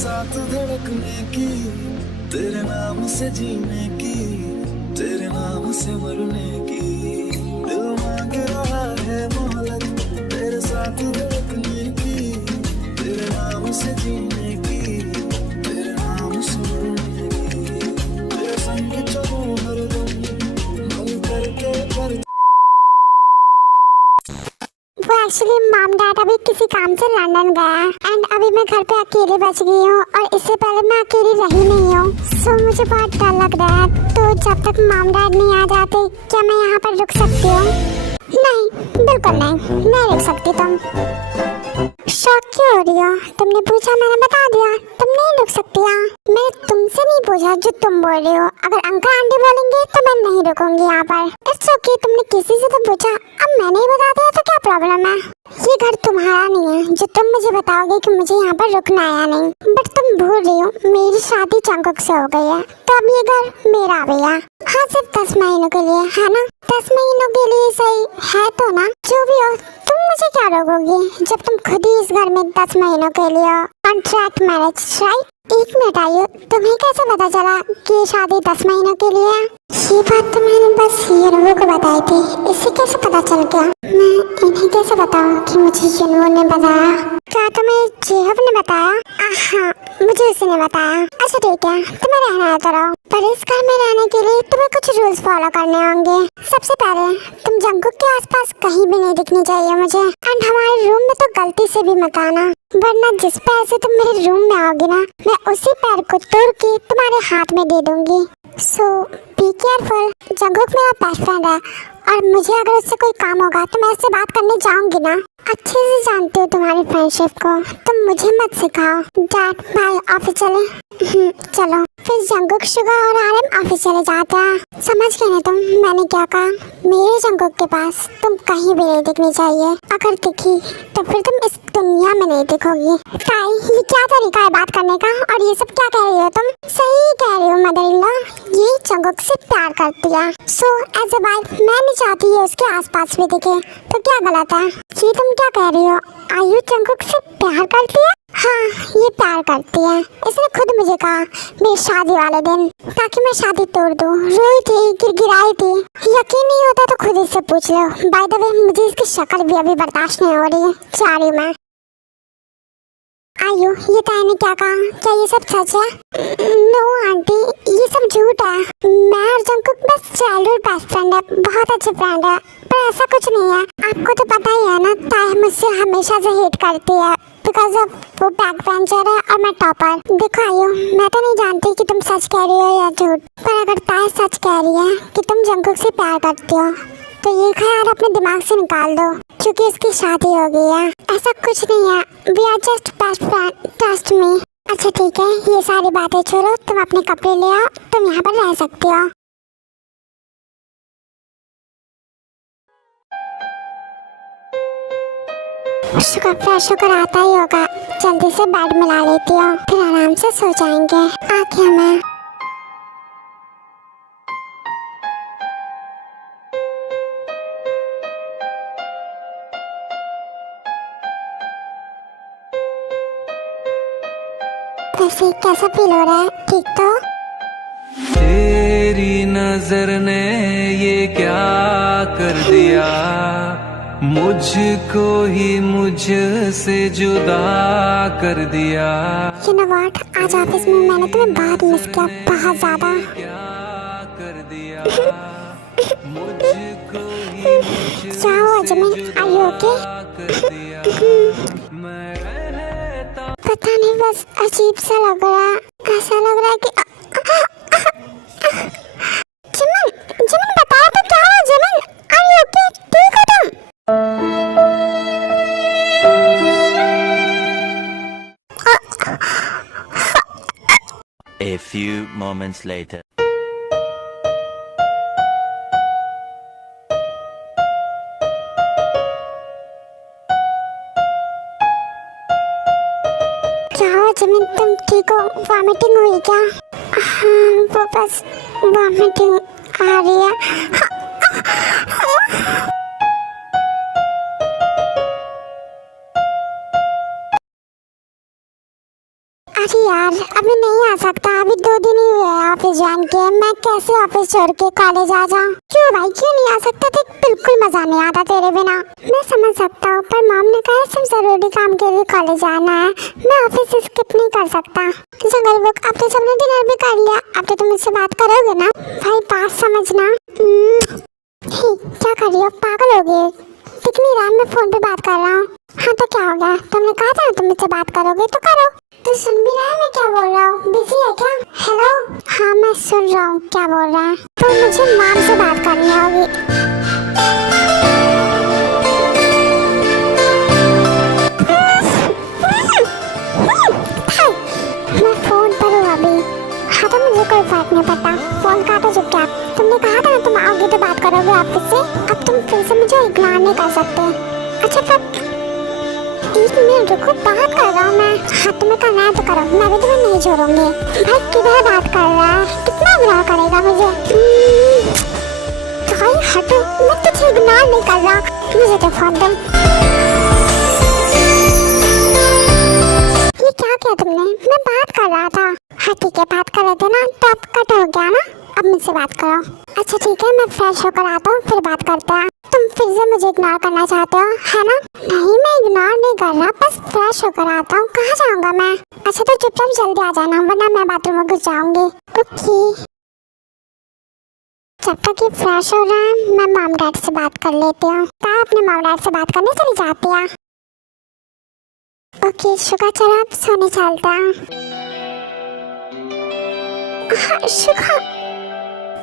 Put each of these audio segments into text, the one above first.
साथ धड़कने की, तेरे नाम से जीने की, तेरे नाम से मरने की। दिल मांग रहा है मोहलत, तेरे साथ धड़कने की, तेरे नाम से जीने की, तेरे नाम से मरने की। तेरे संग चलूं हरदम, मन करके कर। वो एक्चुअली मॉम डैड अभी किसी काम से लंदन गया एंड अभी मैं घर पे अकेले बच गई हूँ और इससे पहले मैं अकेली रही नहीं हूँ। सो मुझे बहुत डर लग रहा है, तो जब तक मॉम डैड नहीं आ जाते क्या मैं यहाँ पर रुक सकती हूँ? नहीं, बिल्कुल नहीं, नहीं रुक सकती। तुम शॉक क्यों हो रही हो? तुमने पूछा, मैंने बता दिया। तुम नहीं रुक सकती। मैंने तुमसे नहीं पूछा जो तुम बोल रही हो। अगर अंकल आंटी बोलेंगे तो मैं नहीं रुकूंगी यहाँ पर। इट्स ओके, तुमने किसी से तो पूछा, अब मैंने ही बता दिया तो क्या प्रॉब्लम है? ये घर तुम्हारा नहीं है जो तुम मुझे बताओगे कि मुझे यहाँ पर रुकना है या नहीं। बट तुम भूल रही हो मेरी शादी जंगकुक से हो गई है, तो अब ये घर मेरा भी है। हाँ, सिर्फ 10 महीनों के लिए है ना? 10 महीनों के लिए सही है तो ना? जो भी हो, तुम मुझे क्या रोकोगी जब तुम खुद ही इस घर में 10 महीनों के लिए कॉन्ट्रैक्ट मैरिज, राइट? एक मिनट आइयो, तुम्हें कैसे पता चला कि ये शादी 10 महीनों के लिए है? ये बात तो मैंने बस यूनवो को बताई थी, इससे कैसे पता चल गया? मैं इन्हें कैसे बताऊं कि मुझे यूनवो ने बताया? क्या तुम्हें जेहब ने बताया? हाँ, मुझे उसी ने बताया। अच्छा ठीक है, तुम्हें रहना है तो रहो, पर इस घर में रहने के लिए तुम्हें कुछ रूल्स फॉलो करने होंगे। सबसे पहले तुम जंगकुक के आसपास कहीं भी नहीं दिखनी चाहिए मुझे, एंड हमारे रूम में तो गलती से भी मत आना, वरना जिस पैर से तुम मेरे रूम में आओगी ना, मैं उसी पैर को तोड़ के तुम्हारे हाथ में दे दूंगी। सो बी केयरफुल। जंगकुक मेरा बेस्ट फ्रेंड है और मुझे अगर उससे कोई काम होगा तो मैं उससे बात करने जाऊंगी ना। अच्छे से जानती हूँ तुम्हारी फ्रेंडशिप को, तुम मुझे मत सिखाओ। डैड भाई ऑफिस चले? चलो फिर जंगकुक, शुगा और आरएम ऑफिस चले जाते हैं। समझ गए ना तुम मैंने क्या कहा? मेरे जंगकुक के पास तुम कहीं भी नहीं दिखनी चाहिए। अगर दिखी तो फिर तुम इस दुनिया में नहीं दिखोगी। काई, ये क्या तरीका है बात करने का? और ये सब क्या कह रही हो तुम? सही कह रही हो मदर इन लॉ, ये जंगकुक से प्यार करती है। सो एज अ वाइफ मैं नहीं चाहती है उसके आसपास भी दिखे, तो क्या गलत है? ये तुम क्या कह रही हो? आयु जंगकुक से प्यार करती है? हाँ, ये प्यार करती है। इसने खुद मुझे कहा मेरी शादी वाले दिन, ताकि मैं शादी तोड़ दूं। रोई थी, गिड़गिड़ाई थी। यकीन नहीं होता तो खुद इससे पूछ लो। बाय द वे, मुझे इसकी शक्ल भी अभी बर्दाश्त नहीं हो रही। जा रही हूँ मैं। आयु, ये ताई ने क्या कहा? क्या ये सब सच है? नो आंटी, ये सब झूठ है। मैं और जंगकुक बस चाइल्डहुड बेस्ट फ्रेंड है, बहुत अच्छे फ्रेंड है, पर ऐसा कुछ नहीं है। आपको तो पता ही है ना, ताई मुझसे हमेशा से हेट करती है बिकॉज ऑफ वो बैक बेंचर है और मैं टॉपर। देखो आयु, मैं तो नहीं जानती कि तुम सच कह रही हो या झूठ, पर अगर ताई सच कह रही है कि तुम जंगकुक से प्यार करती हो, तो ये ख्याल अपने दिमाग से निकाल दो, क्योंकि उसकी शादी हो गई है। ऐसा कुछ नहीं है, we are just best friend, trust me. अच्छा ठीक है, ये सारी बातें छोड़ो, तुम अपने कपड़े ले आओ, तुम यहाँ पर रह सकती हो। शुक्र फ्रेश होकर आता ही होगा, जल्दी से बेड मिला लेती हूँ, फिर आराम से सो जाएंगे। आके मैं वैसे कैसा फील हो रहा है? ठीक तो? तेरी नजर ने ये क्या कर दिया, मुझको ही मुझसे जुदा कर दिया। You know what? आज ऑफिस में मैंने तुम्हें बहुत मिस किया, बहुत ज्यादा। क्या कर दिया, मुझको ही मुझसे क्या हुआ जमीन? Are you okay? कर दिया। मैं रहता पता नहीं, बस अजीब सा लग रहा है। ऐसा लग रहा है कि जमीन, जमीन बताया तो क्या हुआ जमीन? Are you okay? ठीक हो तुम? A few moments later. क्या हुआ जमीन, तुम ठीक हो? वॉमिटिंग हुई क्या? हाँ, वो बस वॉमिटिंग आ रही है। अरे यार अभी नहीं आ सकता, अभी 2 दिन ही हुए हैं ऑफिस ज्वाइन के। मैं कैसे ऑफिस छोड़ के कॉलेज आ जाऊँ? क्यों भाई क्यों नहीं आ सकता? तो बिल्कुल मजा नहीं आता तेरे बिना। मैं समझ सकता हूँ पर मॉम ने कहा सब जरूरी काम के लिए कॉलेज आना है, मैं ऑफिस स्किप नहीं कर सकता। जंगल बुक अब तो सबने डिनर भी कर लिया, अब तो तुम मुझसे बात करोगे ना? भाई बात समझना। क्या कर रही हो, पागल हो गई? दिख नहीं रहा मैं फोन पे बात कर रहा हूँ। हाँ तो क्या हो गया, तुमने कहा था ना तुम मुझसे बात करोगे तो करो। तू सुन भी रहा है मैं क्या बोल रहा हूँ? बिजी है क्या? हेलो हाँ मैं सुन रहा हूँ क्या बोल रहा है। तो मुझे मॉम से बात करनी होगी। मैं फोन पर हूँ अभी। हाँ तो मुझे कोई फर्क नहीं पड़ता, फोन काटो चुपचाप। तुमने कहा था ना तुम आओगे तो बात करोगे ऑफिस से, अब तुम फिर से मुझे इग्नोर नहीं कर सकते। अच्छा पर 1 मिनट रुको, बात कर रहा हूँ मैं। हाँ तुम्हें करना है तो करो, मैं भी तुम्हें नहीं छोड़ूंगी। भाई किधर बात कर रहा है, कितना इग्नोर करेगा मुझे? भाई हटो, मैं तुझे इग्नोर नहीं कर रहा, मुझे तो फोन दो। ये क्या किया तुमने? मैं बात कर रहा था। हाँ ठीक है बात कर रहे थे ना, तो अब कट हो गया ना, अब मुझसे बात करो। अच्छा ठीक है मैं फ्रेश होकर आता हूँ फिर बात करते हैं। तुम फिर से मुझे इग्नोर करना चाहते हो है ना? नहीं मैं इग्नोर नहीं कर रहा, बस फ्रेश होकर आता हूँ। कहाँ जाऊँगा मैं? अच्छा तो चुपचाप जल्दी आ जाना वरना मैं बाथरूम में घुस जाऊंगी। ओके जब तक ये फ्रेश हो रहा है मैं मॉम डैड से बात कर लेती हूँ। ताया अपने मॉम डैड से बात करने चली जाती है। ओके शुगा चलो अब सोने चलते हैं।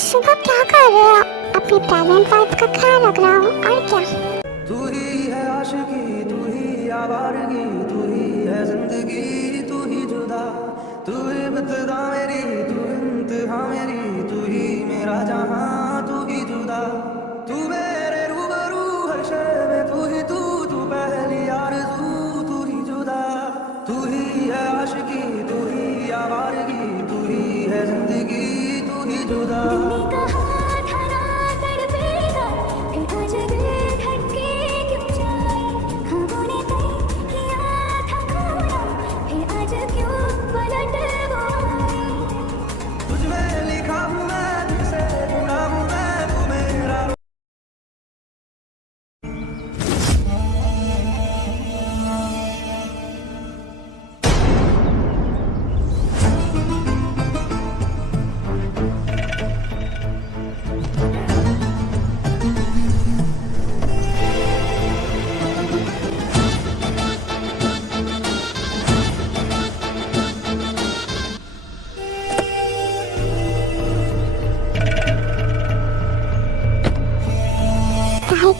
शुगा क्या कर रहे हो? अपनी प्रेग्नेंट वाइफ का ख्याल रख रहा हूँ और क्या। तू ही है आशिकी, तू ही आवारगी, तू ही है जिंदगी, तू ही जुदा, तू इब्तिदा मेरी, तू इंतहा मेरी, तू ही मेरा जहां, तू ही जुदा, तू मेरे रूबरू हर शय में, तू ही तू पहली आरज़ू, तू ही जुदा, तू ही है आशिकी, तू ही आवारगी, तू ही है जिंदगी, तू ही जुदा।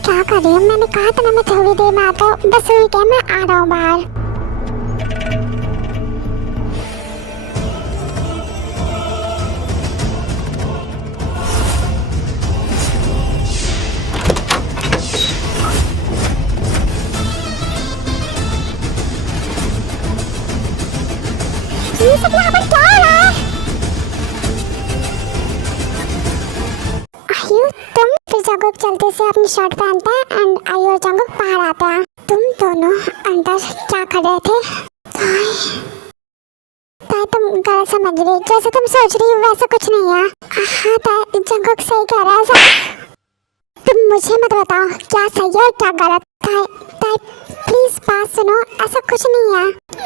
क्या कर रही हूँ? मैंने कहा था ना मैं थोड़ी देर में आता हूँ, बस वही टाइम मैं आ रहा हूँ बाहर। ये सब यहाँ पर क्या हो रहा है? आयु तुम? फिर जंगुक जल्दी से अपनी शर्ट पहनता है एंड आयु और जंगुक बाहर आता है। तुम दोनों अंदर क्या कर रहे थे? ताई तुम गलत समझ रही, जैसे तुम सोच रही हो वैसा कुछ नहीं है। हाँ ताई जंगुक सही कह रहा है। तुम मुझे मत बताओ क्या सही है और क्या गलत। ताई प्लीज बात सुनो, ऐसा कुछ नहीं है।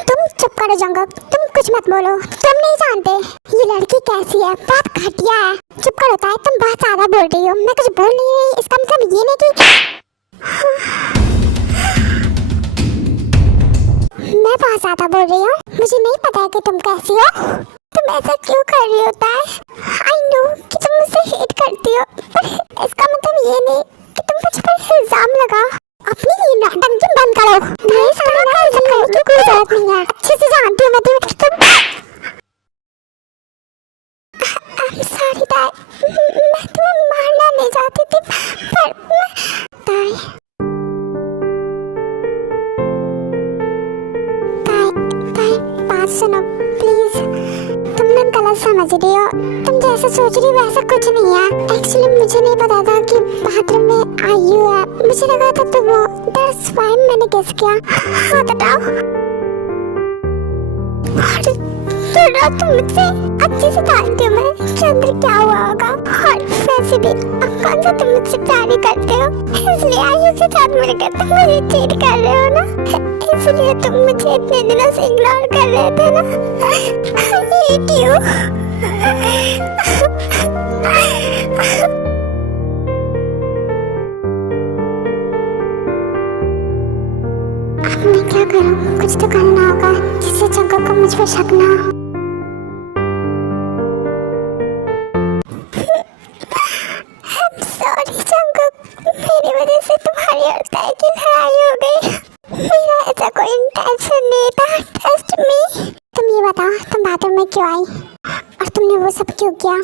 तुम चुप करो जंगुक, तुम कुछ मत बोलो। तुम नहीं जानते ये लड़की कैसी है, बहुत घटिया है। चुप करो ताई, तुम बहुत ज्यादा बोल रही हो। मैं कुछ बोल नहीं रही, इसका मतलब ये नहीं कि मैं बहुत ज्यादा बोल रही हूँ। मुझे नहीं पता है कि तुम कैसी हो। तुम ऐसा क्यों कर रही हो ताई? आई नो कि तुम मुझसे हेट करती हो, पर इसका मतलब ये नहीं कि तुम मुझ पर इल्जाम लगाओ। अपनी ही नाटक बंद करो। नहीं सारा कैंसिल करो, क्यों कोई जरूरत नहीं है। अच्छे से जानती हूँ मैं तुम। I'm sorry ताई, मैं तुम्हें मारना नहीं चाहती थी, पर ताई बात सुनो प्लीज। तुम ना गलत समझ रही हो, तुम जैसा सोच रही हो वैसा कुछ नहीं है। एक्चुअली मुझे नहीं पता था कि बाथरूम में आयु है, मुझे लगा था तुम हो, दैट्स व्हाई मैंने गेस किया। हाँ बताओ। डर रहा तुम मुझसे अच्छे से जानती हो मैं इसके अंदर क्या हुआ होगा। और वैसे भी अब कौन सा तुम मुझसे प्यार ही करते हो, इसलिए आयु के साथ मिलकर तुम मुझे चीट कर रहे हो ना, इसलिए तुम मुझे इतने दिनों से इग्नोर कर रहे थे ना। I hate you। अब मैं क्या करूं, कुछ तो करना होगा जिससे जंगल को मुझ पर शक ना हो। सॉरी जंगल, मेरी वजह से तुम्हारी और ताई की लड़ाई हो गई। मेरा ऐसा कोई इंटेंशन नहीं था, ट्रस्ट मी। तुम ये बताओ तुम बाथरूम में क्यों आई और तुमने वो सब क्यों किया?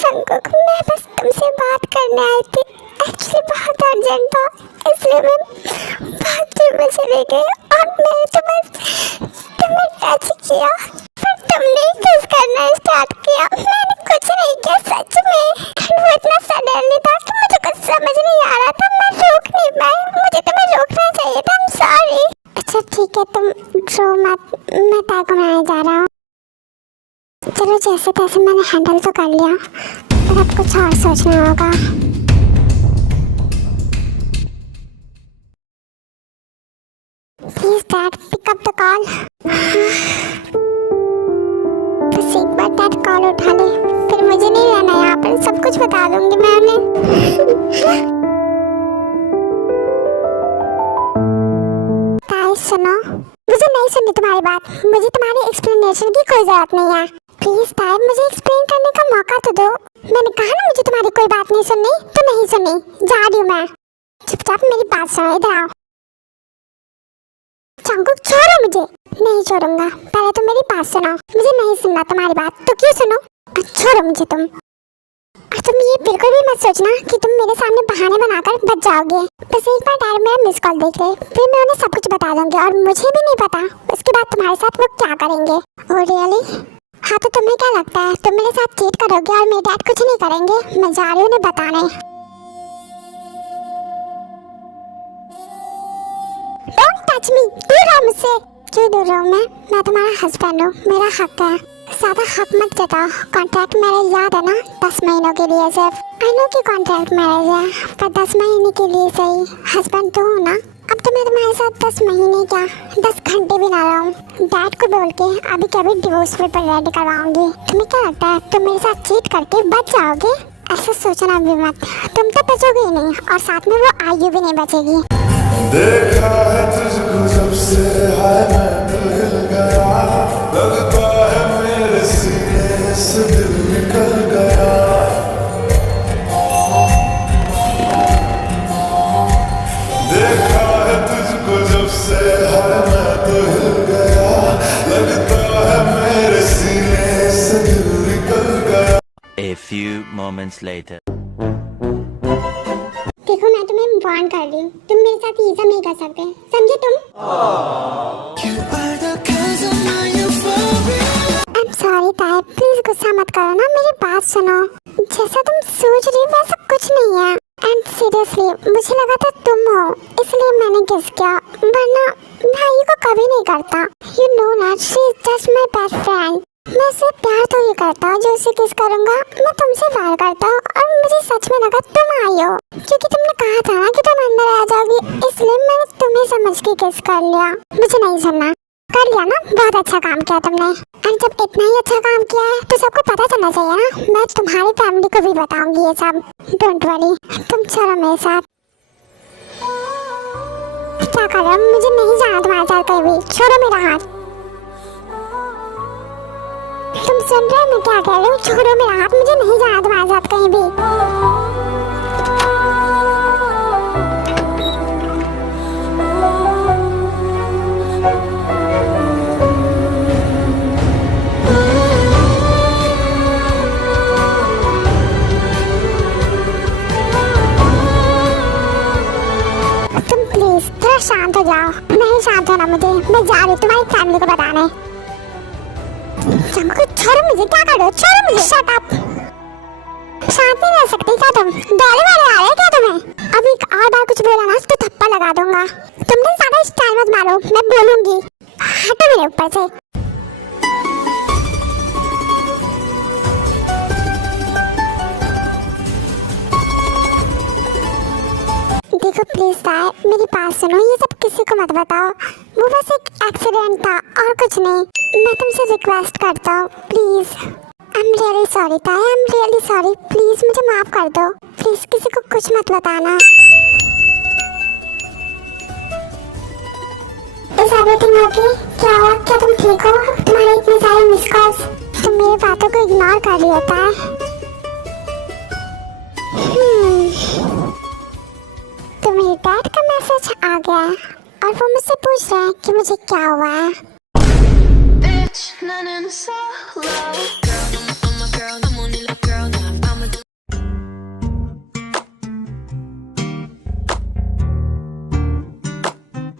जंगल, मैं बस तुमसे बात करने आई थी, एक्चुअली बहुत अर्जेंट था, इसलिए मैं बाथरूम में चली गई और मैंने तो बस तुम्हें टच किया पर तुमने किस करना स्टार्ट किया। मैंने कुछ नहीं किया सच में, वो इतना सडनली था कि मुझे कुछ समझ नहीं आ रहा था, मैं रोक नहीं पाई, मुझे तुम्हें रोकना चाहिए था। I'm sorry। अच्छा ठीक है तुम रो मत, मैं ताई को मनाने जा रहा हूँ। चलो जैसे तैसे मैंने हैंडल तो कर लिया, पर अब कुछ और सोचना होगा। Please Dad, pick up the call। बस एक बार Dad कॉल उठा ले, फिर मुझे नहीं रहना यहाँ पर, सब कुछ बता दूंगी मैं उन्हें। ताई सुनो, मुझे नहीं सुननी तुम्हारी बात, मुझे तुम्हारी एक्सप्लेनेशन की कोई जरूरत नहीं है। प्लीज ताई मुझे एक्सप्लेन करने का मौका तो दो। मैंने कहा ना मुझे तुम्हारी कोई बात नहीं सुननी, तो नहीं सुननी, जा रही हूँ मैं। चुपचाप मेरी बात सुनो, इधर आओ। जंगल छोड़ो मुझे। नहीं छोड़ूंगा, पहले तुम मेरी बात सुनो। मुझे नहीं सुनना तुम्हारी बात, तो क्यों सुनो? छोड़ो मुझे तुम। और तुम ये बिल्कुल भी मत सोचना कि तुम मेरे सामने बहाने बनाकर बच जाओगे। बस एक बार डैड मेरा मिस कॉल देख ले, फिर मैं उन्हें सब कुछ बता दूंगी और मुझे भी नहीं पता उसके बाद तुम्हारे साथ वो क्या करेंगे। Oh really? हाँ तो तुम्हें क्या लगता है तुम मेरे साथ चीट करोगे और मेरे डैड कुछ नहीं करेंगे? मैं जा रही हूँ उन्हें बताने। डोंट टच मी, दूर रहो मुझसे। क्यों दूर रहूँ मैं तुम्हारा हस्बैंड हूँ, मेरा हक है। ज्यादा हक मत जताओ। कॉन्ट्रैक्ट मैरिज याद है ना, 10 महीनों के लिए सिर्फ। आई नो कि कॉन्ट्रैक्ट मैरिज है, पर 10 महीने के लिए सही। हस्बैंड तो हूँ ना। अब तो मैं तुम्हारे साथ 10 महीने क्या 10 घंटे भी ना रहूँ। डैड को बोल के अभी क्या भी डिवोर्स पेपर रेडी करवाऊंगी। तुम्हें क्या लगता है तुम मेरे साथ चीट करके बच जाओगे? ऐसा सोचना भी मत, तुम तो बचोगे ही नहीं और साथ में वो आयु भी नहीं बचेगी। देखा है तुझको जब से है मैं तो हिल गया, लगता है मेरे सीने से दिल निकल गया। देखा है तुझको जब से है मैं तो हिल गया, लगता है मेरे सीने से दिल निकल गया। A few moments later. देखो मैं तुम्हें वार्न कर रही हूँ, तुम मेरे साथ ये सब नहीं कर सकते, समझे तुम? I'm sorry ताई, प्लीज गुस्सा मत करो ना, मेरी बात सुनो। जैसा तुम सोच रही हो वैसा कुछ नहीं है। एंड सीरियसली मुझे लगा था तुम हो, इसलिए मैंने किस किया, वरना भाई को कभी नहीं करता। You know ना, she is just my best friend। मैं उससे प्यार तो ये करता हूँ जो उसे किस करूँगा, मैं तुमसे प्यार करता हूँ और मुझे सच में लगा तुम आई हो, क्योंकि तुमने कहा था ना कि तुम अंदर आ जाओगी, इसलिए मैंने तुम्हें समझ के किस कर लिया। मुझे नहीं सुनना, कर लिया ना, बहुत अच्छा काम किया तुमने। और जब इतना ही अच्छा काम किया है तो सबको पता चलना चाहिए ना, मैं तुम्हारी फैमिली को भी बताऊंगी ये सब। डोंट वरी, तुम चलो मेरे साथ। क्या कर रहे हो? मुझे नहीं जाना तुम्हारे साथ कहीं भी, छोड़ो मेरा हाथ। तुम सुन रहे हो मैं क्या कह रही हूँ? छोड़ो मेरा हाथ, मुझे नहीं जाना तुम्हारे साथ कहीं भी। तुम प्लीज थोड़ा शांत हो जाओ। नहीं शांत होना मुझे, मैं जा रही हूँ तुम्हारी फैमिली को बताने। छोड़ो मुझे, क्या कर रहे हो? छोड़ो मुझे। Shut up. शांत नहीं रह सकती क्या तुम? दौड़े वाले आ रहे हैं क्या तुम्हें? अब एक और बार कुछ बोला ना तो थप्पड़ लगा दूंगा। तुमने ज्यादा स्टाइल मत मारो, मैं बोलूंगी। हटो मेरे ऊपर से। देखो प्लीज ताया, मेरी बात सुनो, ये सब किसी को मत बताओ। वो बस एक एक्सीडेंट था और कुछ नहीं। मैं तुमसे रिक्वेस्ट करता हूँ please. I am really sorry ताया, I am really sorry. Please मुझे माफ कर दो। प्लीज किसी को कुछ मत बताना। Is everything okay? क्या हुआ? क्या तुम ठीक हो? तुम्हारे इतने सारे मिस कॉल्स, तुम मेरी बातों को इग्नोर कर रही होता है। तो मेरे डैड का मैसेज आ गया है और वो मुझसे पूछ रहे हैं कि मुझे क्या हुआ है। Bitch, none in solo.